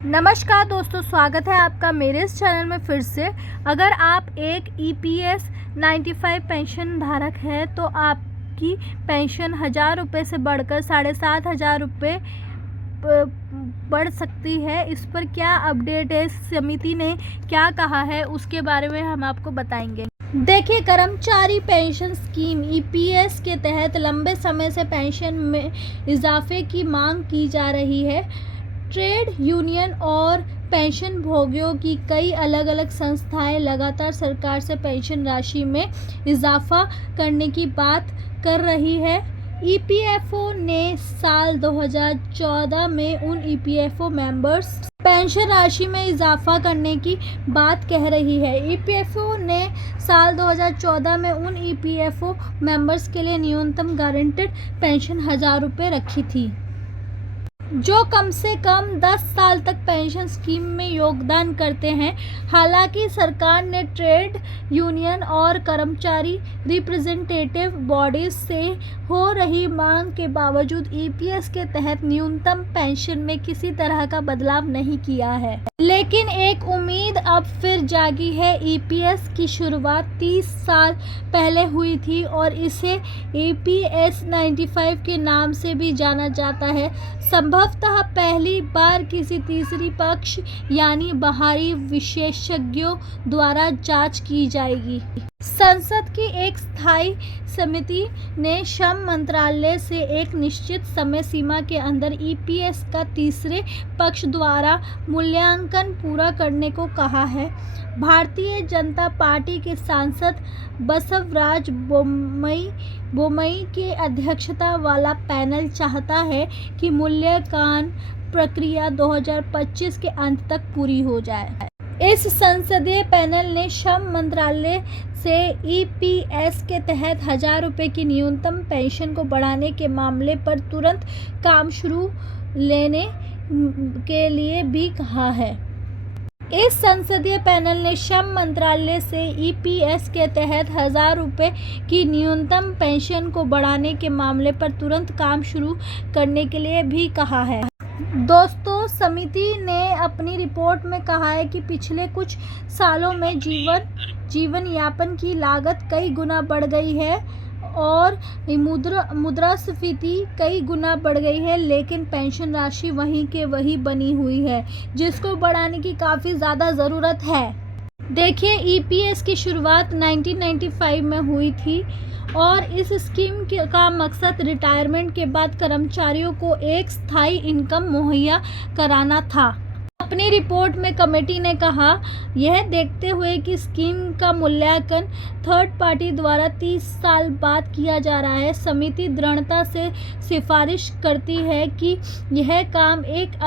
नमस्कार दोस्तों, स्वागत है आपका मेरे इस चैनल में फिर से। अगर आप एक EPS 95 पेंशन धारक हैं तो आपकी पेंशन 1000 रुपये से बढ़कर 7500 रुपये बढ़ सकती है। इस पर क्या अपडेट है, समिति ने क्या कहा है, उसके बारे में हम आपको बताएंगे। देखिए, कर्मचारी पेंशन स्कीम EPS के तहत लंबे समय से पेंशन में इजाफे की मांग की जा रही है। ट्रेड यूनियन और पेंशन भोगियों की कई अलग अलग संस्थाएं लगातार सरकार से पेंशन राशि में इजाफा करने की बात कर रही है। EPFO ने साल 2014 में उन EPFO मेंबर्स पेंशन राशि में इजाफा करने की बात कह रही है। EPFO ने साल 2014 में उन EPFO मेंबर्स के लिए न्यूनतम गारंटेड पेंशन 1000 रुपये रखी थी, जो कम से कम 10 साल तक पेंशन स्कीम में योगदान करते हैं। हालांकि सरकार ने ट्रेड यूनियन और कर्मचारी रिप्रेजेंटेटिव बॉडीज से हो रही मांग के बावजूद EPS के तहत न्यूनतम पेंशन में किसी तरह का बदलाव नहीं किया है। लेकिन एक उम्मीद अब फिर जागी है। EPS की शुरुआत 30 साल पहले हुई थी और इसे EPS 95 के नाम से भी जाना जाता है। संभवतः पहली बार किसी तीसरी पक्ष यानी बाहरी विशेषज्ञों द्वारा जांच की जाएगी। संसद की एक स्थायी समिति ने श्रम मंत्रालय से एक निश्चित समय सीमा के अंदर EPS का तीसरे पक्ष द्वारा मूल्यांकन पूरा करने को कहा है। भारतीय जनता पार्टी के सांसद बसवराज बोमई के अध्यक्षता वाला पैनल चाहता है कि मूल्यांकन प्रक्रिया 2025 के अंत तक पूरी हो जाए। इस संसदीय पैनल ने श्रम मंत्रालय से EPS के तहत 1000 रुपये की न्यूनतम पेंशन को बढ़ाने के मामले पर तुरंत काम शुरू लेने के लिए भी कहा है। इस संसदीय पैनल ने श्रम मंत्रालय से EPS के तहत 1000 रुपये की न्यूनतम पेंशन को बढ़ाने के मामले पर तुरंत काम शुरू करने के लिए भी कहा है। दोस्तों, समिति ने अपनी रिपोर्ट में कहा है कि पिछले कुछ सालों में जीवन यापन की लागत कई गुना बढ़ गई है और मुद्रास्फीति कई गुना बढ़ गई है, लेकिन पेंशन राशि वहीं के वहीं बनी हुई है, जिसको बढ़ाने की काफ़ी ज़्यादा ज़रूरत है। देखिए, EPS की शुरुआत 1995 में हुई थी और इस स्कीम का मकसद रिटायरमेंट के बाद कर्मचारियों को एक स्थायी इनकम मुहैया कराना था। अपनी रिपोर्ट में कमेटी ने कहा, यह देखते हुए कि स्कीम का मूल्यांकन थर्ड पार्टी द्वारा 30 साल बाद किया जा रहा है, समिति दृढ़ता से सिफारिश करती है कि यह काम एक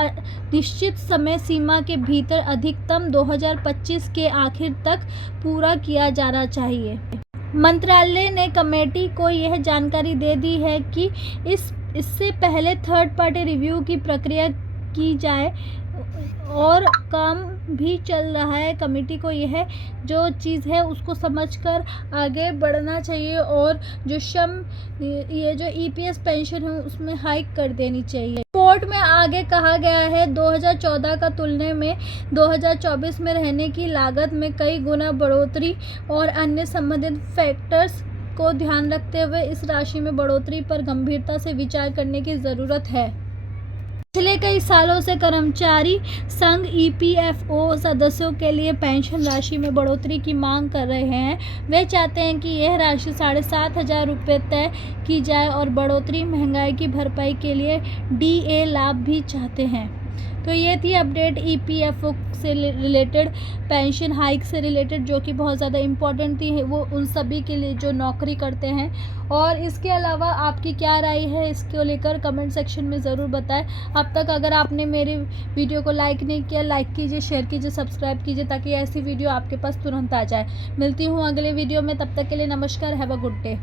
निश्चित समय सीमा के भीतर अधिकतम 2025 के आखिर तक पूरा किया जाना चाहिए। मंत्रालय ने कमेटी को यह जानकारी दे दी है कि इससे पहले थर्ड पार्टी रिव्यू की प्रक्रिया की जाए और काम भी चल रहा है। कमेटी को यह जो चीज़ है उसको समझकर आगे बढ़ना चाहिए और जो ये जो EPS पेंशन है उसमें हाइक कर देनी चाहिए। रिपोर्ट में आगे कहा गया है, 2014 का तुलना में 2024 में रहने की लागत में कई गुना बढ़ोतरी और अन्य संबंधित फैक्टर्स को ध्यान रखते हुए इस राशि में बढ़ोतरी पर गंभीरता से विचार करने की ज़रूरत है। पिछले कई सालों से कर्मचारी संघ EPFO सदस्यों के लिए पेंशन राशि में बढ़ोतरी की मांग कर रहे हैं। वे चाहते हैं कि यह राशि 7500 रुपये तय की जाए और बढ़ोतरी महंगाई की भरपाई के लिए DA लाभ भी चाहते हैं। तो ये थी अपडेट EPFO से रिलेटेड, पेंशन हाइक से रिलेटेड, जो कि बहुत ज़्यादा इम्पोर्टेंट थी वो उन सभी के लिए जो नौकरी करते हैं। और इसके अलावा आपकी क्या राय है इसको लेकर कमेंट सेक्शन में ज़रूर बताएं। अब तक अगर आपने मेरे वीडियो को लाइक नहीं किया, लाइक कीजिए, शेयर कीजिए, सब्सक्राइब कीजिए, ताकि ऐसी वीडियो आपके पास तुरंत आ जाए। मिलती हूँ अगले वीडियो में, तब तक के लिए नमस्कार, हैव अ गुड डे।